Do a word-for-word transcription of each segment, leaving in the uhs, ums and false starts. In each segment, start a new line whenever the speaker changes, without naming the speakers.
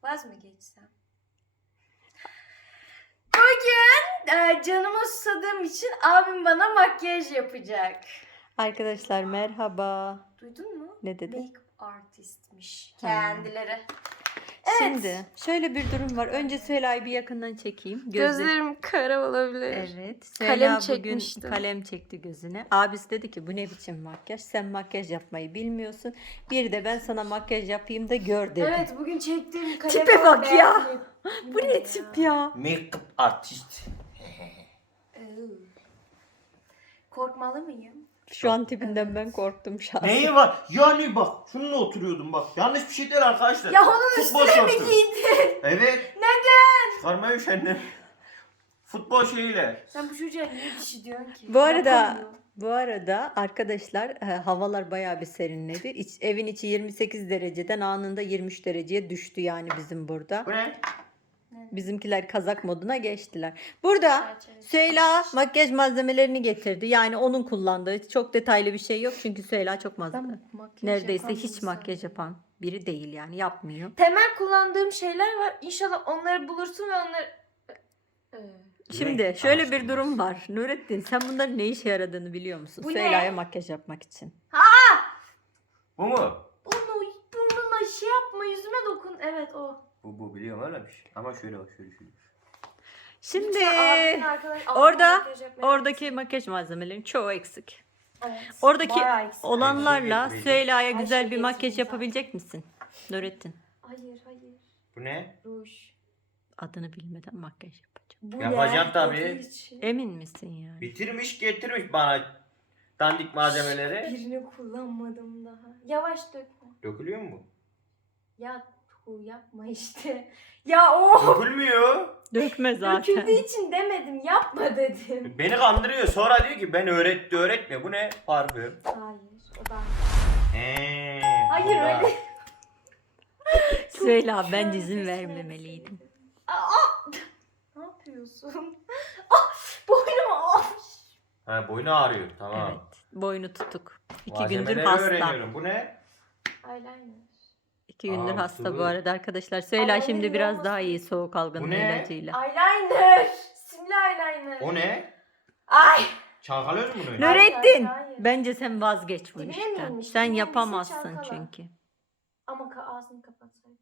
Vaz mı geçsem? Bugün e, canıma susadığım için abim bana makyaj yapacak.
Arkadaşlar merhaba.
Duydun mu?
Ne dedi?
Make-up artistmiş kendileri.
Şimdi şöyle bir durum var. Önce Süheyla'yı bir yakından çekeyim. Gözleri-
Gözlerim kara olabilir.
Evet.
Kalem
Süheyla bugün
çekmiştim.
kalem çekti gözüne. Abisi dedi ki bu ne biçim makyaj? Sen makyaj yapmayı bilmiyorsun. Bir de ben sana makyaj yapayım da gör dedi.
Evet, bugün çektiğim kalem.
Tipe bak ya. Bu ne
ya?
tip ya?
Make-up artist.
Korkmalı mıyım?
Şu an tipinden ben korktum şahsen.
Neyi var? Yani bak şununla oturuyordum bak. Yanlış bir şey değil arkadaşlar.
Ya onun
Futbol
üstüne mi
şortu.
giydin?
Evet.
Neden?
Çıkarmaya üşendim. Futbol şeyiyle.
Sen bu çocuğa niye bir şey diyorsun ki?
Bu arada
Yapamıyor.
bu arada arkadaşlar e, havalar bayağı bir serinledi. İç, evin içi yirmi sekiz dereceden anında yirmi üç dereceye düştü yani bizim burada.
Bu ne?
Bizimkiler kazak moduna geçtiler. Burada
Çerçevesi.
Süheyla makyaj malzemelerini getirdi. Yani onun kullandığı çok detaylı bir şey yok. Çünkü Süheyla çok
Ben
mazda.
makyaj
Neredeyse
yapan
hiç
bir
makyaj
insanım.
yapan biri değil yani yapmıyor.
Temel kullandığım şeyler var. İnşallah onları bulursun ve onları... Ee,
Şimdi
Renk
şöyle bir
araştırması.
durum var. Nurettin sen bunların ne işe yaradığını biliyor musun?
Bu ne?
Süheyla'ya makyaj yapmak için.
Bu mu?
Onu burnuna şey yapma, yüzüme dokun. Evet o.
Bu bu biliyorum öyle bir şey. Ama şöyle bak şöyle şöyle.
Şimdi
Lütfen abinin arkadaş- abinin
orada
makyaj yapmaya-
oradaki makyaj malzemelerinin çoğu eksik.
Evet,
Oradaki
bayağı eksik.
olanlarla
Getireceğim.
Süheyla'ya
Her
güzel
şey
bir makyaj
getireceğim.
yapabilecek misin? Nurettin.
Hayır hayır.
Bu ne?
Ruj.
Adını bilmeden makyaj yapacağım.
Bu
Yapacağım
ne?
tabii.
Dediği için
Emin misin yani?
Bitirmiş getirmiş bana dandik malzemeleri.
Birini kullanmadım daha. Yavaş dökme.
Dökülüyor mu bu?
Ya tu yapma işte. Ya o.
Dökülmüyor.
Dökme zaten.
Döküldüğü için demedim. Yapma dedim.
Beni kandırıyor. Sonra diyor ki ben öğretti öğretmiyor. Bu ne? Parfüm.
Hayır. O da.
He,
Hayır
bu da.
öyle.
Süheyla ben
Şöyle
izin
bir
vermemeliydim.
Aa! Ne yapıyorsun? Ah! Boynum ah!
Ha boynu ağrıyor. Tamam.
Evet. Boynu tutuk. İki
Malzemeleri
gündür hasta.
öğreniyorum. Bu ne?
Eyeliner.
İki gündür
Aa,
hasta
sıvı.
bu arada arkadaşlar. Süheyla
Ay,
şimdi
ne
biraz
olmasın?
daha iyi soğuk algınlığı
Bu ne?
ilacıyla.
Eyeliner. Simli eyeliner.
O ne?
Ay.
Çalkalıyoruz mu bunu?
Hayır,
Nurettin
hayır, hayır.
bence sen vazgeç bu
Dibine
işten.
miymiş?
Sen
Dibine
yapamazsın
misin, çalkala.
çünkü.
Ama ka- ağzını kapatsaydık.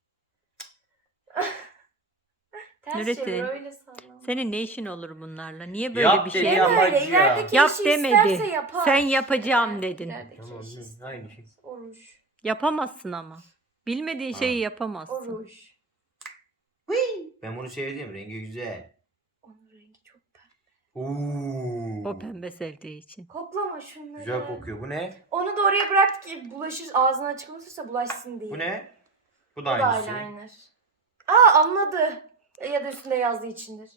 Ters
Nurettin,
çevir öyle sallama.
Senin ne işin olur bunlarla? Niye böyle
Yap
bir
dedi
şey?
ya.
Deme öyle.
Yapacağım.
İlerideki
Yap
işi
demedi.
isterse yapar.
Sen yapacağım dedin.
İlerideki
Tamam,
işi
hı,
isterse
aynı şey.
O ruj.
Yapamazsın ama. Bilmediğin şeyi
Aa.
O
yapamazsın.
ruj.
Ben bunu sevdim. Rengi güzel.
Onun rengi çok pembe.
Oo.
O pembe sevdiği için.
Koklama şunları.
Güzel kokuyor. Bu ne?
Onu da oraya bıraktık ki bulaşır, ağzına açık olursa bulaşsın diye.
Bu ne? Bu
Bu
da
da
aynısı.
eyeliner. Aa anladı. Ya da üstünde yazdığı içindir.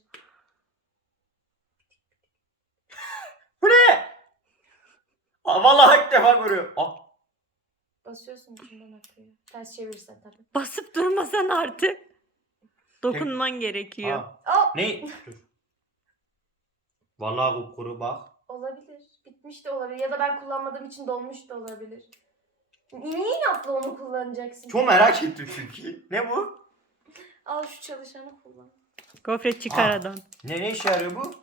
Bu ne? Aa, vallahi ilk defa görüyorum. Aa,
Basıyorsun ucundan akıyor. Ters çevirirsen tabii.
Basıp durmasan artık. Dokunman gerekiyor.
aa.
Aa,
Ne? Dur. Vallahi kupkuru bak.
olabilir. Bitmiş de olabilir. Ya da ben kullanmadığım için dolmuş da olabilir. Niye inatla onu kullanacaksın?
Çok merak ettim çünkü. Ne bu?
Al şu çalışanı kullan.
Gofret çıkar
Aa.
adam.
Ne ne işe yarıyor bu?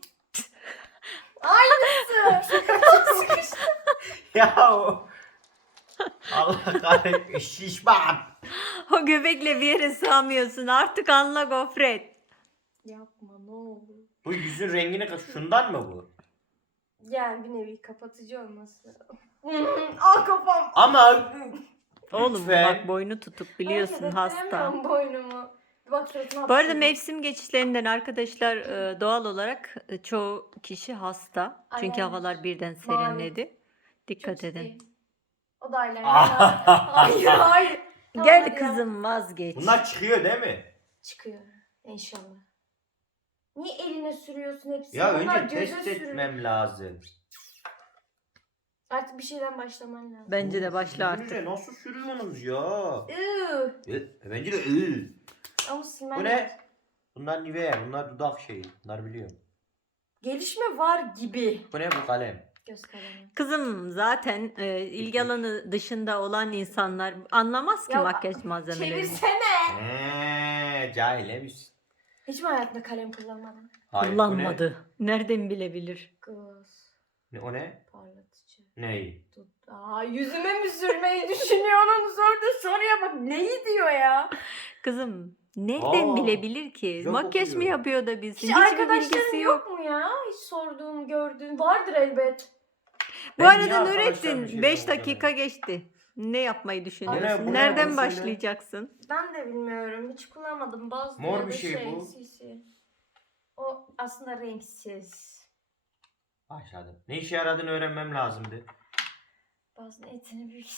Sıkıştı.
Ya o. Allah kahretsin. Şişman.
O göbekle bir yere sığamıyorsun. Artık anla Gofret.
Yapma ne olur.
Bu yüzün rengini ka- şundan mı bu?
Yani bir nevi kapatıcı olması. Al kafam.
Ama
Oğlum
lütfen.
bak boynu tutuk biliyorsun
Hareket
hasta.
ettiremiyorum boynumu. Bak suratıma
Bu arada
hapşırdım.
mevsim geçişlerinden arkadaşlar e, doğal olarak e, çoğu kişi hasta. Çünkü
Aynen.
havalar birden
Mavi.
serinledi. Dikkat
Çok
edin.
ciddiyim. O da eyeliner. Hayır hayır. Tamam,
Gel
hadi ya.
kızım vazgeç.
bunlar çıkıyor değil mi?
Çıkıyor inşallah. Niye eline sürüyorsun hepsini?
Ya
Bunlar
önce
göze
test
sürülür.
etmem lazım.
Artık bir şeyden başlaman lazım.
Bence de başla
Yüzünüze
artık.
nasıl sürüyorsunuz ya?
Iıı.
Evet, bence de ıı.
Ama silmen
Bu
lazım.
ne? Bunlar Nivea, bunlar dudak şeyi. Bunlar biliyorum.
Gelişme var gibi.
Bu ne bu kalem?
Göz kalemi.
Kızım zaten e, ilgi alanı dışında olan insanlar anlamaz ki
Ya,
makyaj malzemelerini.
Çevirsene.
Eee cahile misin?
Hiç mi hayatında kalem kullanmadın?
Hayır, bu
Kullanmadı. Nereden bilebilir?
Kız.
Ne? O ne?
Parlatıcı.
Neyi?
Tut. Aa, yüzüme mi sürmeyi düşünüyorsun? Sorduğu soruya bak. Neyi diyor ya?
Kızım nereden
Aa,
bilebilir ki?
güzel
Makyaj mı
kokuyor.
yapıyor da bilsin?
Hiç
Hiçbir bilgisi
arkadaşların
yok.
yok mu ya? Hiç sorduğun, gördüğün vardır elbet.
Bu
Ben niye
arada
arkadaşlarım bir
Nurettin
şey
beş
soracağım
dakika
ya?
geçti. Ne yapmayı düşünüyorsun?
Bu ne, bu ne?
Nereden
Bunu söyle.
başlayacaksın?
Ben de bilmiyorum. Hiç kullanmadım. Bazı
Mor
ya
bir
da
şey bu.
sisi. O aslında renksiz.
Başladım. Ne işe yaradığını öğrenmem lazımdı.
Bazen etini büyük.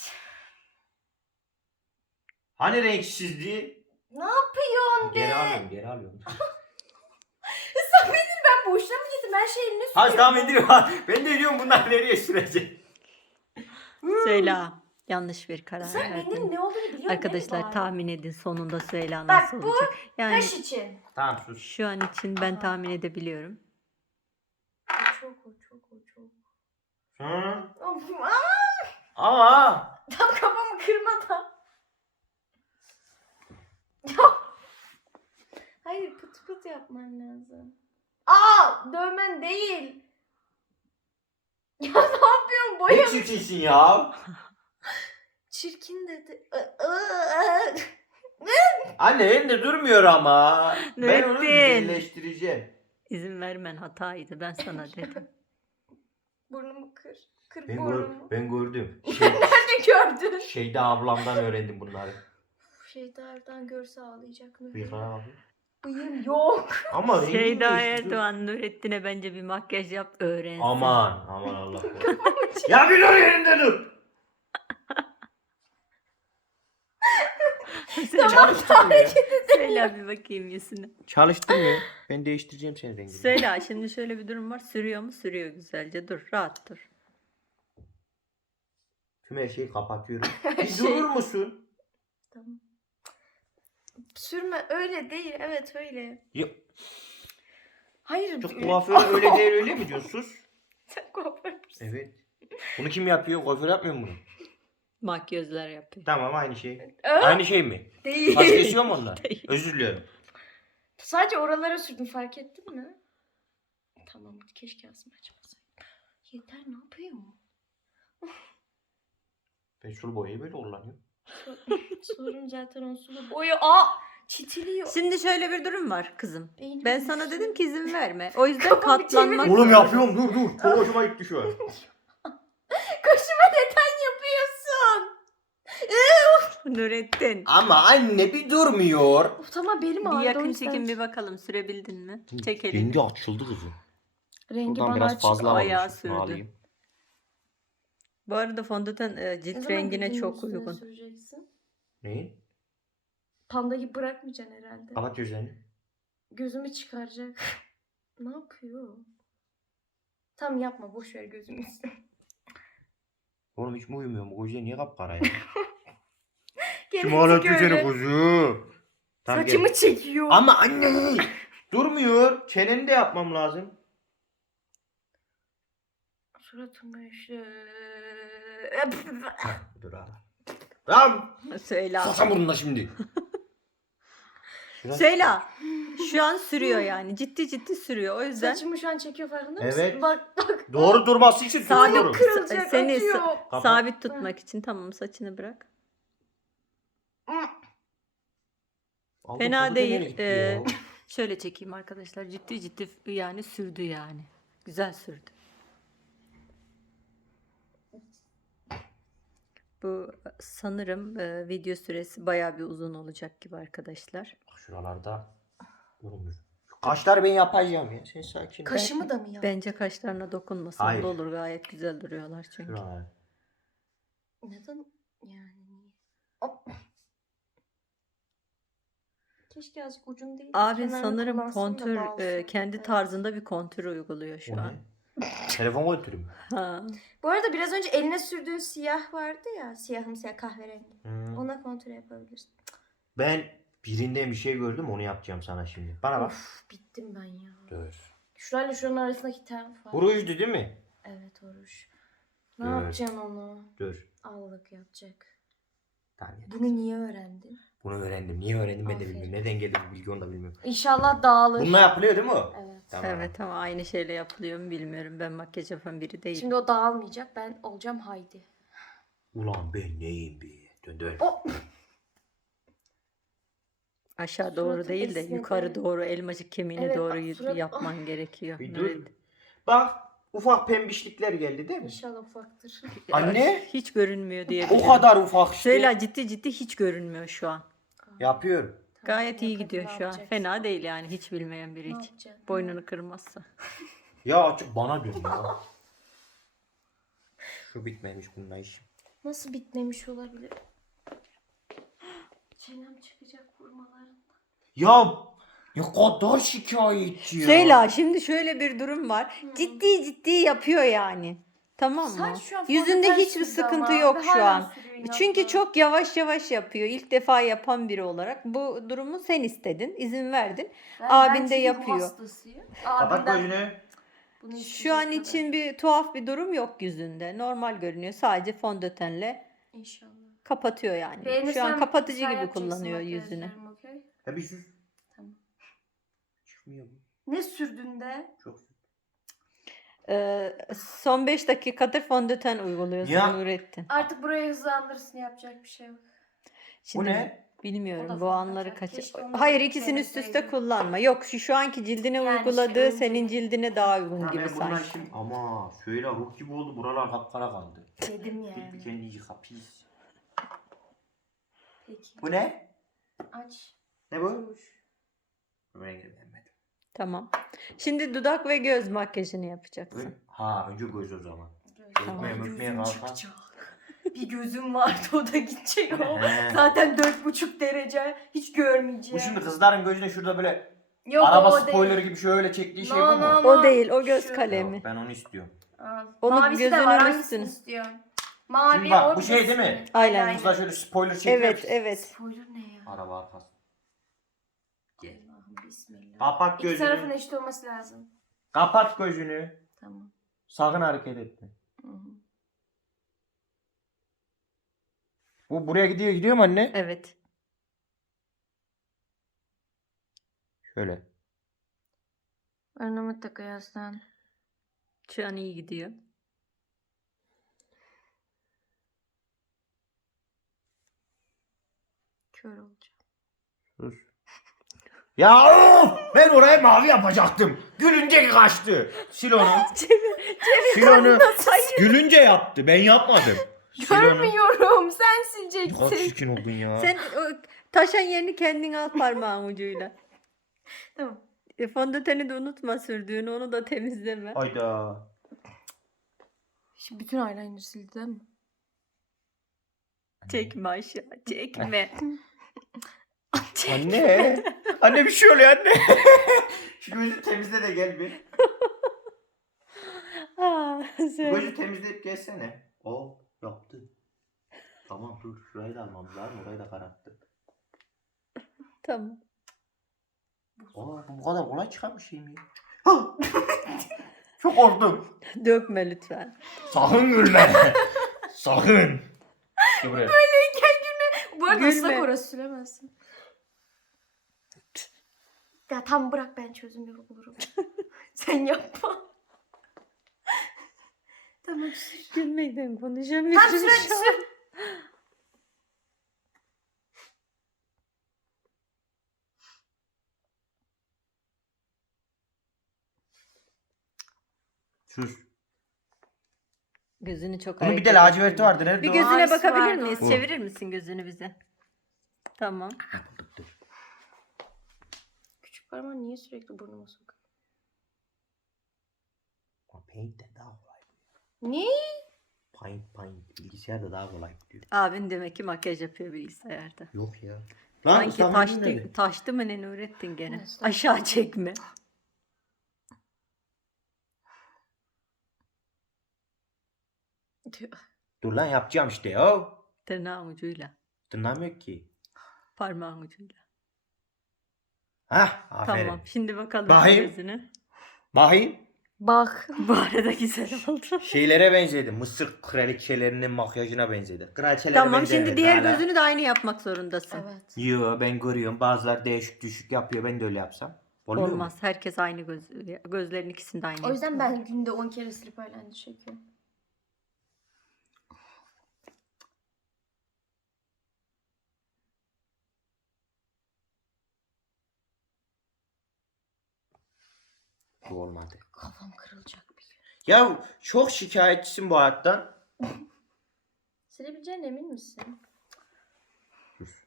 Hani renksizdi?
Ne yapıyorsun
Geri
be?
alıyorum, geri alıyorum.
Sen benim ben boşuna mı gittim? Ben şey eline
Hadi
sürüyorum.
tamam indiriyorum. Ben de diyorum bunlar nereye sürecek?
Söyle. Yanlış bir karar
Sen
verdin.
mendilin ne olduğunu biliyor musun?
Arkadaşlar tahmin edin sonunda Süheyla
Bak,
nasıl
bu
olacak? Yani
Kaş için.
Tamam sus.
şu an için ben
Aha.
tahmin edebiliyorum.
O çok o çok o çok.
Hı?
Of, aa,
Ama
tam kafamı kırmadan. Ya. Hayır pıt pıt yapman lazım. Aa dövmen değil. Ya ne yapıyorsun
ne
boya?
çirkinsin ya?
Çirkin dedi. Aa, aa.
Anne elinde durmuyor ama. Ben onu
Nurettin.
güzelleştireceğim.
İzin vermen hataydı ben sana dedim.
Burnumu kır. Kır
Ben,
burnumu.
gör, ben gördüm. Şey,
Ne gördün?
şeyde ablamdan öğrendim bunları.
Şeydardan görse ağlayacak mı?
Bıyıklara bak.
Bıyığım yok.
Ama rengin
Şeyda
değişti.
Erdoğan Nurettin'e bence bir makyaj yap öğrensin.
Aman aman Allah korusun. Ya bir dur yerinde dur.
Söyle,
Çalıştın mı ya?
söyle bir bakayım yüzüne.
Çalıştın mı? Ben değiştireceğim senin rengini.
Söyle şimdi şöyle bir durum var. Sürüyor mu? Sürüyor güzelce. Dur rahat dur.
Tüm her şeyi kapatıyorum.
Her
Bir
şey-
durur musun?
Tamam. Sürme öyle değil. Evet öyle.
Ya,
Hayır.
çok
öyle-
kuaför öyle değil öyle mi diyorsun? Sus.
Sen kuaför müsün?
Evet. Bunu kim yapıyor? Kuaför yapmıyor mu bunu?
Makyözler yapıyor.
Tamam aynı şey.
Aa,
Aynı şey mi?
değil.
Saç kesiyor mu onlar?
Değil.
Özür diliyorum.
Sadece oralara sürdüm fark ettin mi? Tamam keşke ağzımı açmasaydım. Yeter ne yapıyor?
Ben sulu boyayı böyle kullanıyorum.
Sorun zaten o sulu boyu. Aa çitiliyor.
Şimdi şöyle bir durum var kızım.
Beynim
Ben sana
düştü.
dedim ki izin verme. O yüzden
Kafamı
katlanmak
çevirdim.
Oğlum yapıyorum dur dur. Çok hoşuma gitti şu an.
Kaşıma neden yapıyorsun?
Nurettin.
Ama anne bir durmuyor.
Of, tamam benim
Bir
ağrıdı. o
yakın
yüzden-
çekim bir bakalım sürebildin mi? Çek elini.
Rengi açıldı kızım.
Rengi
Buradan
bana
biraz
açık.
fazla
ayağı
almışım. Şunu
sürdü.
alayım.
Bu arada fondöten e,
Ne
cilt
zaman
rengine
gözünün
çok
üstüne
uygun.
süreceksin?
Neyi?
Panda gibi bırakmayacaksın herhalde.
Kapat gözlerini.
Gözümü çıkaracak. Ne yapıyor? Tam yapma boş ver gözümü.
Oğlum hiç mi uyumuyor mu? Gözleri niye kapkara ya?
Gene
Kim ağlat
çıkıyor
gözleri
öyle.
kuzu? Tamam,
Saçımı
gel.
çekiyor.
Ama anne durmuyor. Çeneni de yapmam lazım.
Suratıma işte.
Hah, dur abi. Tamam.
Söyle.
Sasam burnuna şimdi. Şurası-
Söyle. Şu an sürüyor yani. Ciddi ciddi sürüyor. O yüzden
Saçımı şu an çekiyor farkında
Evet.
mısın? Bak bak.
Doğru durması için
Sağ
tutuyorum.
Kırılacak
Seni
acıyor.
Kapat.
sabit tutmak için tamam saçını bırak.
Allah,
Fena
bu da
değil.
nereye gitti
Ee,
ya?
Şöyle çekeyim arkadaşlar. Ciddi ciddi yani sürdü yani. Güzel sürdü. Bu sanırım e, video süresi bayağı bir uzun olacak gibi arkadaşlar.
Bak şuralarda durmuyor. Şu kaşları ben yapacağım ya. Sen sakin ol.
Kaşımı da mı yap?
Bence kaşlarına dokunmasan
Hayır.
da olur. Gayet güzel duruyorlar çünkü.
Şuralar.
Neden yani niye? Hop. Keşke azıcık ucun değil.
Abin
kenarını
sanırım
kullansın da
kontür
dağılsın.
e, kendi
Evet.
tarzında bir kontür uyguluyor
O
şu an.
ne? Telefon kontürü mü?
Ha.
Bu arada biraz önce eline sürdüğün siyah vardı ya. Siyahım siyah kahverengi.
Hı.
Ona kontrol yapabilirsin.
Ben birinden bir şey gördüm onu yapacağım sana şimdi. Bana bak.
Of bittim ben ya.
Dur.
Şurayla şuranın arasındaki tel var.
Bu rujdu değil mi?
Evet oruç. Ne
Evet.
yapacaksın onu?
Dur.
Allık yapacak.
Tamam, yeter.
Bunu niye öğrendin?
Bunu öğrendim. Niye öğrendim ben de
Aferin.
bilmiyorum. Neden geldi bu bilgi onu da bilmiyorum.
İnşallah dağılır.
Bununla yapılıyor değil mi o?
Evet.
Tamam.
Evet ama aynı şeyle yapılıyor mu bilmiyorum. Ben makyaj yapan biri değilim.
Şimdi o dağılmayacak. Ben olacağım Haydi.
Ulan ben neyim be? Dön dön.
O
Aşağı doğru
Suratın
değil de
esnedi.
yukarı doğru elmacık kemiğine
Evet,
doğru
bak,
y-
surat-
yapman gerekiyor.
Bir dur.
Nurettin.
Bak ufak pembişlikler geldi değil mi?
inşallah ufaktır.
Anne.
Hiç görünmüyor diye
O
biliyorum.
kadar ufak işte.
Söyle ciddi ciddi hiç görünmüyor şu an.
Yapıyorum.
Gayet iyi
Yapalım,
gidiyor
ne
şu an.
yapacaksın?
Fena değil yani hiç bilmeyen biri
Ne
için.
yapacaksın?
Boynunu kırmazsa.
Ya açık bana dön ya. Şu bitmemiş bununla işim.
Nasıl bitmemiş olabilir? Çenem çıkacak vurmalarından.
Ya ne kadar şikayetçi ya.
Söyle şimdi şöyle bir durum var. Ciddi ciddi yapıyor yani. Tamam mı?
Saç şu an
Yüzünde
fondöten
hiçbir
sürdü
sıkıntı
ama
yok
ve
şu
hala
an.
sürüyor inatla.
Çünkü çok yavaş yavaş yapıyor. İlk defa yapan biri olarak bu durumu sen istedin, izin verdin.
Ben-
abin
ben
de
çünkü bu
yapıyor.
hastasıyım.
Kapat
Abimden
gözünü.
bunu
Şu an
isteyecek
için bir tuhaf bir durum yok yüzünde. Normal görünüyor. Sadece fondötenle
kadar. İnşallah.
kapatıyor yani.
Beğenirsen
Şu an kapatıcı
sen
gibi
yapacaksın
kullanıyor yüzünü.
makyajlarımı, okey?
Ya bir sus.
Tamam.
Çıkmıyor bu.
Ne sürdün de?
Çok.
Ee, son beş dakikadır fondöten uyguluyorsun
Ya.
Nurettin.
Artık burayı hızlandırsın, yapacak bir şey yok.
Şimdi
Bu ne?
Bilmiyorum
O da
bu
fondöten.
anları kaç.
Keşke onu
Hayır
da
ikisini üst üste
deneseydim.
kullanma. Yok şu şu anki cildine
Yani
uyguladığı
işte
senin
önce-
cildine daha uygun
Ha,
gibi
ben bundan
sanki.
şimdi ama şöyle ruh gibi oldu buralar kapkara kaldı.
Dedim
Bir bir
yani.
kendini yıka pis.
Peki.
Bu ne?
Aç.
Ne bu?
Ruj.
Bu rengi beğenmedim.
Tamam. Şimdi dudak ve göz makyajını yapacaksın.
Ön- Ha önce göz o zaman.
Gözüm-
Öpmeye
Ay,
öpmeye
gözüm
kalkan.
çıkacak. Bir gözüm vardı o da gidecek o.
He.
Zaten dört buçuk derece. Hiç görmeyeceğim.
Bu şimdi kızların gözüne şurada böyle
Yok,
araba
o
spoilerı
değil.
gibi şöyle çektiği şey
No,
bu mu?
no,
O değil o göz
Şu-
kalemi.
Yok, ben onu istiyorum.
Al.
Onu
Mavisi de
gözünün
var. Hangisini
üstüne.
istiyorsun? Mavi
Şimdi bak,
o
bu şey değil mi?
birisini.
Aynen.
Kızlar şöyle spoiler çekiyor.
Evet evet.
Spoiler ne ya?
Araba arkası. Gel.
Allah'ım bismillah.
Kapat
İki
gözünü.
tarafın eşit olması lazım.
Kapat gözünü.
Tamam.
Sakın hareket etme.
Hı hı.
Bu buraya gidiyor gidiyor mu anne?
Evet.
Şöyle.
Önüme takıyorsan.
Şu an iyi gidiyor.
Kör olacağım.
Sus. Ya of! Ben oraya mavi yapacaktım. Gülünce kaçtı. Sil onu. Sil onu. Gülünce yaptı. Ben yapmadım. Sil onu.
Görmüyorum. Sen
Kaç
sileceksin.
çirkin oldun ya.
Sen o taşan yerini kendin al parmağın ucuyla.
Tamam.
E, fondöteni de unutma sürdüğünü onu da temizleme.
Hayda.
Şimdi bütün eyeliner sildi değil mi?
Çekme aşağı çekme.
Anne. Anne bir şey oluyor anne. Şu gözü temizle de gel bir.
Aa, söyle.
Gözü temizleyip gelsene. O yaptı. Tamam dur. Şurayı da almamız lazım. Orayı da kararttı.
Tamam.
Aa, bu kadar kolay çıkan bir şey mi? Ha! Çok korktum.
Dökme lütfen.
Sakın gülme. Sakın. Gel buraya.
Bu arada
Gülme.
ıslak orası süremezsin. Ya tam bırak, ben çözüm yolu bulurum. Sen yapma. Tamam sür.
Gülmekten konuşamıyorum.
Tam sür hadi
şu an.
sür.
Sus.
Gözünü çok
Bunun bir
hareketli
de laciverti
etme.
vardı. Nerede
Bir
o?
gözüne
Mavisi
bakabilir
vardı
miyiz?
o.
Çevirir misin gözünü bize? Tamam.
Ha, bulduk, dur.
Küçük parmağın niye sürekli burnuma sokuyor?
Ama Paint'ten daha kolay.
Ne?
Paint, paint. Bilgisayarda daha kolay gidiyor.
Abin demek ki makyaj yapıyor bilgisayarda.
Yok ya.
Sanki
İstanbul
taştı,
nerede?
taştı mı ne Nurettin gene?
İstanbul.
Aşağı çekme.
Dur lan yapacağım işte ya.
Tırnağın ucuyla.
Tırnağım yok ki.
Parmağın ucuyla.
Hah aferin.
Tamam. Şimdi bakalım
Bakayım.
gözünü.
Bakayım.
Bak.
Bu arada güzel oldu.
Şeylere benzedi. Mısır kraliçelerinin makyajına benzedi. Kraliçelere
Tamam
benzemedi
şimdi diğer
hala.
gözünü de aynı yapmak zorundasın.
Evet.
Yo ben görüyorum. Bazıları değişik düşük yapıyor. Ben de öyle yapsam. Oluyor mu?
Olmaz. Herkes aynı göz. Gözlerin ikisini de aynı
O yüzden
yapıyor.
ben günde on kere silip eyeliner çekiyorum.
Bu olmadı.
Kafam kırılacak bir gün.
Ya çok şikayetçisin bu hayattan.
Silebileceğine emin misin?
Dur.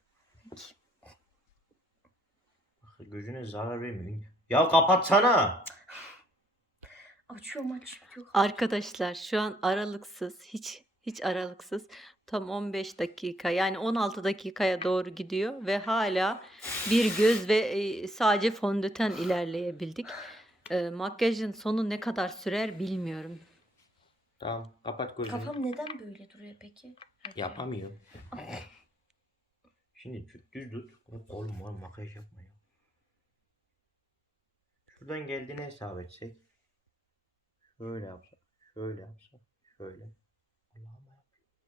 Gözüne zarar vermiyor. Ya kapatsana.
Açıyorum açıyorum.
Arkadaşlar şu an aralıksız hiç hiç aralıksız tam on beş dakika yani on altı dakikaya doğru gidiyor ve hala bir göz ve e, sadece fondöten ilerleyebildik. E, makyajın sonu ne kadar sürer bilmiyorum.
Tamam kapat gözünü.
Kafam neden böyle duruyor peki?
Yapamıyorum. Şimdi düz düz tut. Oğlum oğlum makyaj yapma ya. Şuradan geldiğini hesap etsek. Şöyle yapsak. Şöyle yapsak. Şöyle. Allah'ım ya.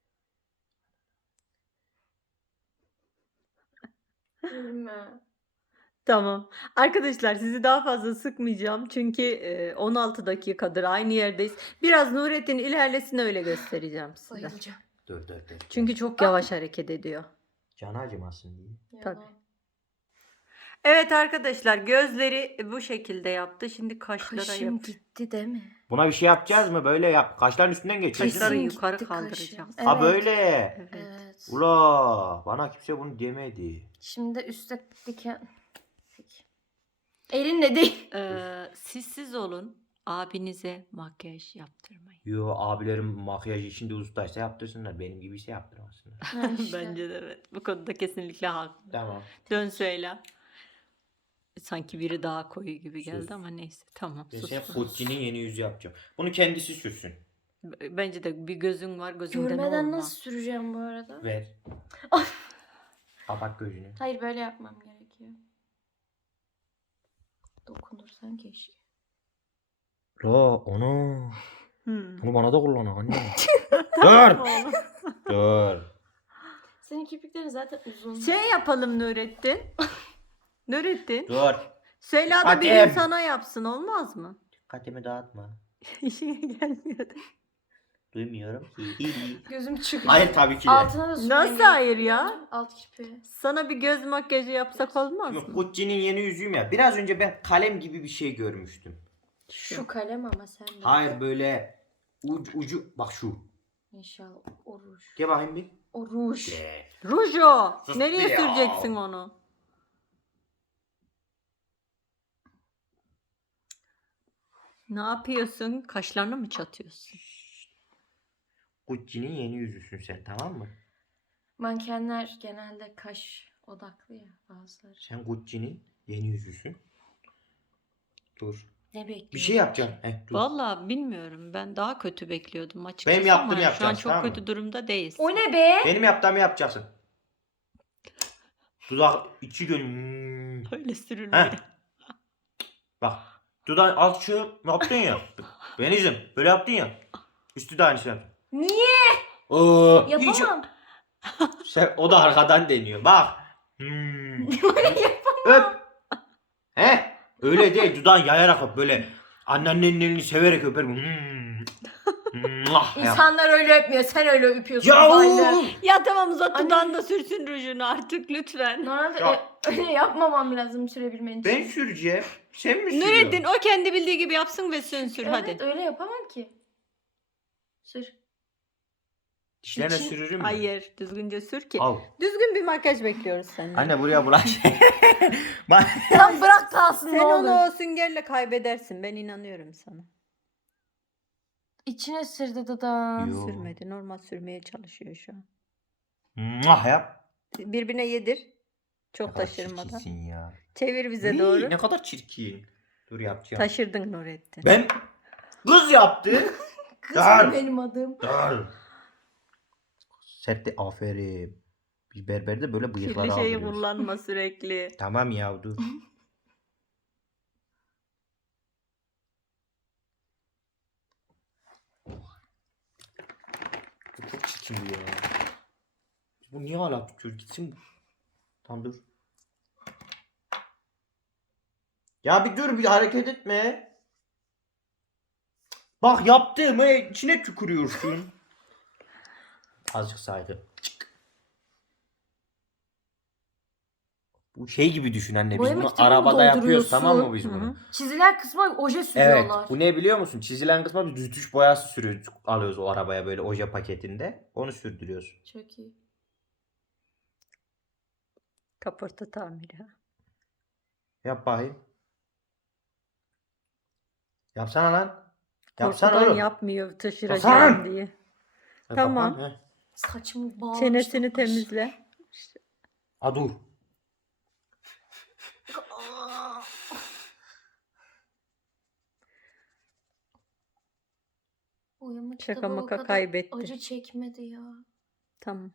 Gülme.
Tamam. Arkadaşlar sizi daha fazla sıkmayacağım çünkü e, on altı dakikadır aynı yerdeyiz. Biraz Nurettin ilerlesin öyle göstereceğim size.
Bayılacağım.
Dur dur dur.
Çünkü çok yavaş hareket ediyor.
Canı acımasın diye.
Tabii.
Yalan.
Evet arkadaşlar gözleri bu şekilde yaptı. Şimdi kaşlara
Kaşım
yap.
gitti değil mi?
Buna bir şey yapacağız mı? Böyle yap. Kaşların üstünden geçeceğiz.
Kaşları
değil mi?
Kesin
yukarı
gitti
kaldıracağım.
kaşım.
Ha
Evet.
böyle.
Evet.
Evet.
Ula bana kimse bunu demedi.
Şimdi üstte diken. Peki. Elinle değil.
Ee, sizsiz olun. Abinize makyaj yaptırmayın.
Yo abilerim makyaj içinde ustaysa yaptırsınlar. Benim gibiyse yaptırmasınlar.
Ha, işte.
Bence de evet. Bu konuda kesinlikle haklı.
Tamam.
Dön söyle. Sanki biri daha koyu gibi geldi
Sus.
ama neyse tamam.
Ben
sus.
senin Fuji'nin yeni yüzü yapacağım. Bunu kendisi sürsün.
B- Bence de bir gözün var gözünde ne
Görmeden
olma.
nasıl süreceğim bu arada?
Ver. Kapat gözünü.
Hayır böyle yapmam gerekiyor. Dokundursan keşke.
La onu.
Hmm.
Bunu bana da kullan anne.
Tamam
Dur.
oğlum.
Dur.
Senin kirpiklerin zaten uzun.
Şey yapalım Nurettin. Nurettin.
Dur.
Söyle da
Hadi.
bir gün sana yapsın olmaz mı?
Dikkatimi dağıtma.
İşine gelmiyor da.
Duymuyorum ki.
Gözüm çıkıyor.
Hayır tabii ki de.
Altına da sürmem
Nasıl hayır ya?
gerekiyor. Alt kirpiği.
Sana bir göz makyajı yapsak olmaz
Şimdi
mı?
Fuji'nin yeni yüzüyüm ya. Biraz önce ben kalem gibi bir şey görmüştüm.
Şu kalem ama sen de.
Hayır böyle ucu, ucu bak şu.
İnşallah o ruj.
Gel bakayım bir.
O ruj.
De.
Rujo.
Sus
Nereye
be ya.
süreceksin onu? Ne yapıyorsun? Kaşlarını mı çatıyorsun?
Fuji'nin yeni yüzüsün sen tamam mı?
Mankenler genelde kaş odaklı ya bazıları.
Sen Gucci'nin yeni yüzüsün. Dur.
Ne bekliyorsun?
Bir şey yapacağım. Heh, dur.
Vallahi bilmiyorum. Ben daha kötü bekliyordum açıkçası
Benim yaptığımı
ama şu an
yapacaksın,
çok
tamam mı?
kötü durumda değilsin.
O ne be?
Benim yaptığımı yapacaksın. Dudak içi gön. Hmm.
Öyle sürülmüyor.
Heh. Bak. Dudak alt şu yaptın ya. Benizim. Böyle yaptın ya. Üstü de aynısını yap.
Niye?
Oo, hiç-
Yapamam.
Sen, o da arkadan deniyor. Bak. Hmm.
Yapamam.
Öp. He? Öyle değil. Dudağın yayarak öp. Böyle anneannenin elini severek öper. Hmm. Mwah, yap.
İnsanlar öyle öpmüyor. Sen öyle öpüyorsun.
Ya
uzaylı.
Ya tamam uzat
Anne.
dudağını da sürsün rujunu artık lütfen.
Normalde
Ya.
e, öyle yapmamam lazım sürebilmen için.
ben süreceğim. Sen mi sürüyorsun?
Nurettin o kendi bildiği gibi yapsın ve sünsür
Evet
hadi.
öyle yapamam ki. Sür.
Dişlerine
İçin-
sürürüm mü?
Hayır düzgünce sür ki.
Al.
Düzgün bir makyaj bekliyoruz senden.
Anne buraya bulaş. Bak.
Sen bırak kalsın
Sen
ne
onu
olur.
o süngerle kaybedersin. Ben inanıyorum sana.
İçine sırdı dudağın.
Yo.
Sürmedi. Normal sürmeye çalışıyor şu an.
Mwah yap.
Birbirine yedir. Çok
Ne kadar
taşırmadan.
çirkinsin ya.
Çevir bize
Hii,
doğru.
Ne kadar çirkin. Dur yapacağım.
Taşırdın Nurettin.
Ben kız yaptı.
Kız
Dar.
mı benim adım?
Dur. Sertte aferin. Biz berberde böyle bıyıklar
Kirli şeyi
aldırıyoruz.
kullanma sürekli.
Tamam ya dur. Çok çirkin bu ya. Bu niye hala tutuyor? Gitsin bu. Tamam dur. Ya bir dur, bir hareket etme. Bak yaptığımı içine tükürüyorsun. Azıcık saygı. Çık. Bu şey gibi düşün anne. Biz
Boyama
bunu
kitabını
arabada yapıyoruz,
dolduruyorsun.
tamam mı biz
Hı
bunu?
hı.
Çizilen kısma oje
Evet.
sürüyorlar.
Bu ne biliyor musun? Çizilen kısma biz rütüş boyası sürüyoruz. Alıyoruz o arabaya böyle oje paketinde. Onu sürdürüyoruz.
Çok iyi.
Kaporta tamiri. ha.
Yap bakayım. Yapsana lan. Yapsana
Korkudan
oğlum.
yapmıyor taşıracağım
Yapsana.
diye.
Yap
Tamam.
bakalım, heh.
Saçımı bağlamış.
Çenesini
bakmış.
temizle.
Ha dur.
Aa. Boyama
Şaka
kitabı o
maka
kadar
kaybetti.
acı çekmedi ya.
Tamam.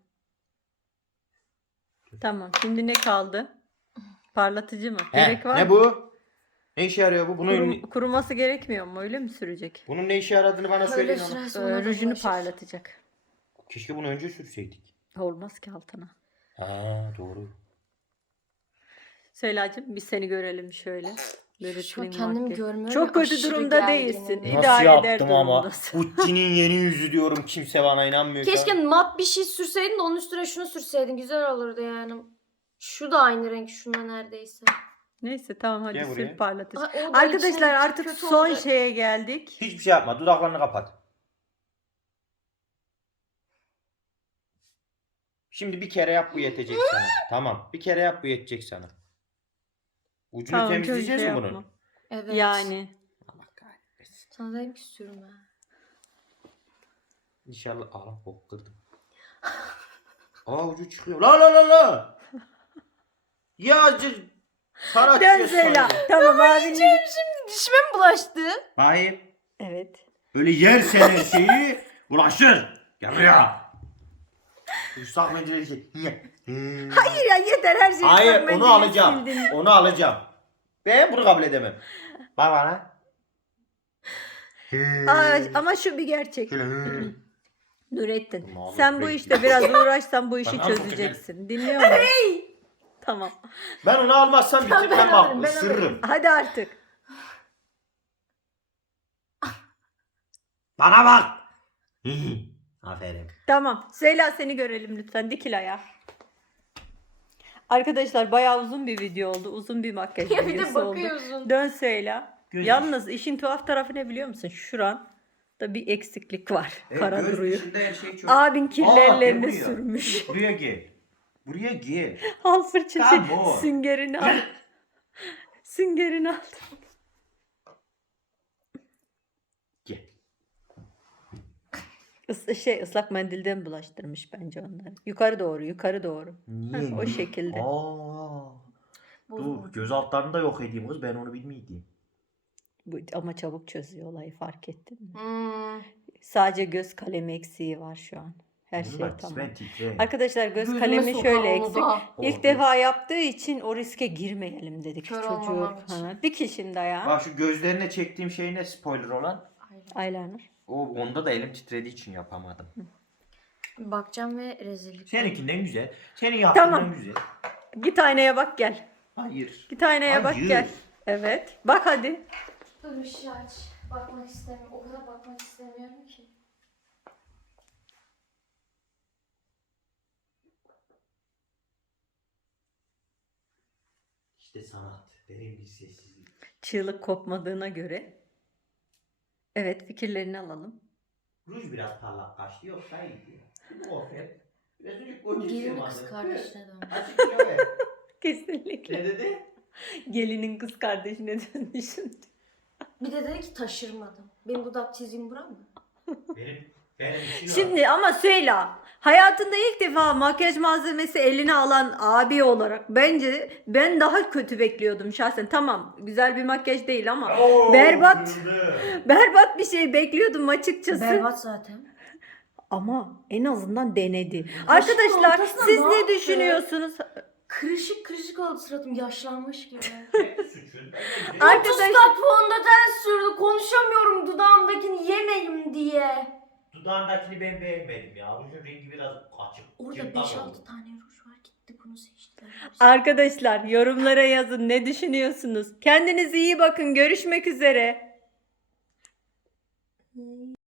Tamam. Şimdi ne kaldı? Parlatıcı mı?
He,
Gerek var
ne
mı?
bu? Ne işe yarıyor bu? Bunun
Kurum- kuruması gerekmiyor mu? Öyle mi sürecek?
bunun ne işe yaradığını bana
Öyle
söyleyin ama.
sürerse
Ee,
ona da
rujunu
bulaşır.
parlatacak.
Keşke bunu önce sürseydik.
Olmaz ki altına.
Ha doğru.
Söylacığım biz seni görelim şöyle. Böyle
Şu an
senin
kendimi
makyaj-
görmüyorum.
Çok kötü
Aşırı
durumda
gerginim.
değilsin.
Nasıl
İdare
Nasıl
eder
yaptım ama?
durumdasın.
Gucci'nin yeni yüzü diyorum. Kimse bana inanmıyor. şu
Keşke
an.
mat bir şey sürseydin de onun üstüne şunu sürseydin. Güzel olurdu yani. Şu da aynı renk şundan neredeyse.
Neyse tamam hadi
Gel
sür
buraya.
parlatıcı.
Ay, o da içine
Arkadaşlar
çok
artık
kötü
son
olacak.
şeye geldik.
Hiçbir şey yapma. Dudaklarını kapat. Şimdi bir kere yap, bu yetecek sana. Tamam. Bir kere yap, bu yetecek sana. Ucunu
Tamam, çok
temizleyeceğiz
şey
mi
yapma.
bunun?
Evet.
Yani.
Allah kahretsin.
Sana dedim ki sürme.
İnşallah. Aa bok kırdım. Aa ucu çıkıyor. La la la la. Ya c- Sana
Dön
açıyor
söyle.
sonra.
Tamam abinin.
Şimdi dişime mi bulaştı?
Hayır.
Evet.
Böyle yersen her şeyi bulaşır. Gel buraya. Islak mendil ki.
Hayır ya yeter her şeyi
Hayır
ıslak
onu
mendille
alacağım.
sildin.
Onu alacağım. Ben bunu kabul edemem. Bak bana.
Aa, ama şu bir gerçek.
Şöyle.
Nurettin
Mavi
sen bu
renk
işte
gibi.
biraz uğraşsan bu işi
Ben al bakayım,
çözeceksin. Dinliyor musun? Tamam.
Ben onu almazsam bitir.
Ben
Ben
alırım,
bak
ben
ısırırım.
Hadi artık.
Bana bak. Aferin.
Tamam. Söyle seni görelim lütfen. Dikil ayağa. Arkadaşlar bayağı uzun bir video oldu. Uzun bir makyaj
Ya bir de
videosu oldu.
bakıyorsun.
Dön söyle.
Göz
Yalnız işin tuhaf tarafı ne biliyor musun? Şuran da bir eksiklik var. Kara duruyor.
her şey çok.
Abin kirli
Aa,
ellerini
buraya.
sürmüş.
Buraya gel. Buraya gel.
Al fırçası.
Tamam.
Süngerini al. Süngerini al.
Gel.
Is şey ıslak mendilden bulaştırmış bence onları. Yukarı doğru, yukarı doğru.
Niye?
Heh, o şekilde.
Aa. Dur
Bozuldu.
göz altlarını da yok edeyim kız, ben onu bilmiyordum.
Bu, ama çabuk çözüyor olayı, fark ettin mi?
Hmm.
Sadece göz kalemi eksiği var şu an. Her
Bunu
şey
da
tamam.
ben titreyim.
Arkadaşlar göz
Gözüme
kalemi
sokar
şöyle
onu
eksik.
da.
İlk
Oldu.
defa yaptığı için o riske girmeyelim dedik
Kör
çocuk.
olmamam için.
Ha, dik şimdi ayağı.
Bak şu gözlerine çektiğim şey ne, spoiler olan?
Aynen.
Eyeliner.
O onda da elim titrediği için yapamadım.
Bakacağım ve rezillik.
Seninkinden güzel. Senin yaptığından
Tamam.
güzel.
Git aynaya bak gel.
Hayır.
Git aynaya bak
Hayır.
gel. Evet. Bak hadi.
Dur ışığı aç. Bakmak istemiyorum. O kadar bakmak istemiyorum ki.
İşte sanat. Derin bir sessizlik.
Çığlık kopmadığına göre. Evet, fikirlerini alalım.
Ruj biraz parlak kaçtı, yoksa iyiydi. Bu ofret. Biraz önce koydu
Gelin kız kardeşine dön.
Açık göre.
Kesinlikle.
Ne dedi?
Gelinin kız kardeşine dönüşün.
Bir de dedi ki taşırmadım. Benim dudak çizgim bura mı?
Benim, benim işim var.
Şimdi ama söyle. Hayatında ilk defa makyaj malzemesi eline alan abi olarak bence ben daha kötü bekliyordum şahsen. Tamam, güzel bir makyaj değil ama
Oo,
berbat.
kırıldı.
berbat bir şey bekliyordum açıkçası.
Berbat zaten.
Ama en azından denedi.
Kaşın
Arkadaşlar
ortasına
siz
ne
ne
yaptı?
düşünüyorsunuz?
Kırışık kırışık oldu suratım. Yaşlanmış gibi.
Hep suçun.
Arkadaşlar-
Arkadaşlar kat fondöten sürdü. Konuşamıyorum dudağımdakini yemeyim diye.
Dudağındakini ben beğenmedim ya. Rujun rengi biraz açık.
Orada
cıvık
beş
oldu.
altı tane ruj var. Gitti bunu seçtiler.
Arkadaşlar yorumlara yazın ne düşünüyorsunuz? Kendinize iyi bakın. Görüşmek üzere.